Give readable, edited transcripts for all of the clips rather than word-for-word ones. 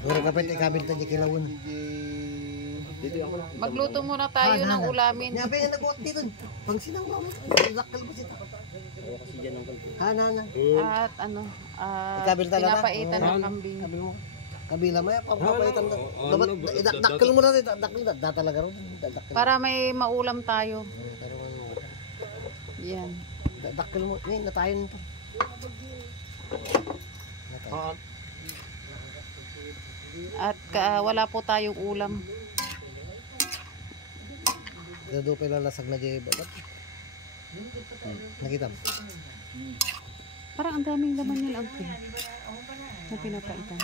Ora kapit ikabil ta di kilawon. Magluto muna tayo ng ulamin. Nya pa nagbuot dito. Pang sinang mo. Zakal ba sita? Kasi diyan ang kalbo. Na. At ano, pinapaitan ng kambing. Kabila mo ya papaitan na. Dapat dakkel mo na dakkel da talaga ron. Para may maulam tayo. Yan. Dakkel mo ni natayon pa. At wala po tayong ulam. Dado pa lalasag na jay babat. Nakita mo? Parang ang daming laman yan, Uncle. Na pinapaitan.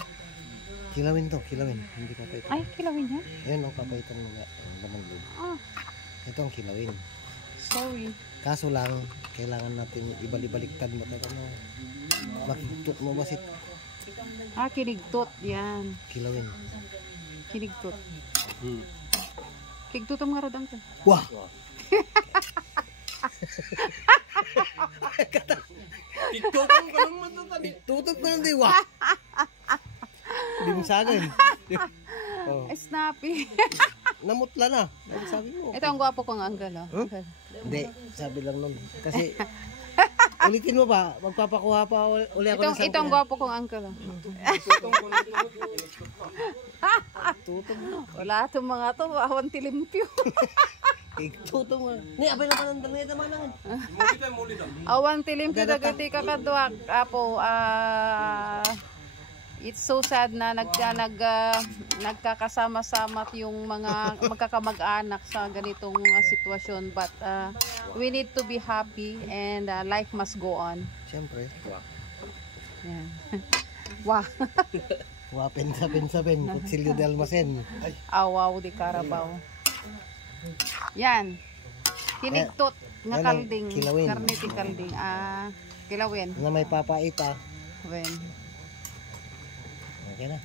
Kilawin to, kilawin. Hindi papaitan. Ay, kilawin yan? Yan ang papaitan mo nga. Laman loob. Ito ang kilawin. Sorry. Kaso lang, kailangan natin ibalik-baliktad mo. Makiktot mo basit. Kinigtot. Yan. Kilawin. Kinigtot. Kigtot ang marad, Uncle. Wah! Tutup ka lang matutani. Tutup ka lang di, wah! Hindi mo sagin. Snappy. Namutla na. Sabi mo. Ito ang gwapo kong Uncle. Uncle. Hindi, sabi lang nun. Kasi, ulitin mo ba? Magpapakuha pa uli ako ng sabi. Ito ang gwapo kong Uncle. Wala itong mga to. Awan tilimpyo. Tuto mo. Ni, abay naman ang dangay naman lang. Awan tilimpyo dagati kakadwak. Apo, it's so sad na nagkakasama-sama yung mga magkakamag-anak sa ganitong sitwasyon, but we need to be happy and life must go on. Siyempre. Yan. Wah. Wapen sabin. Kutsilyo de almacen. Awaw di Carabao. Yan. Kinigtot nga kalding. Kilawin. Karne ti kalding. Kilawin. Na may papaita. Wen. Okay na.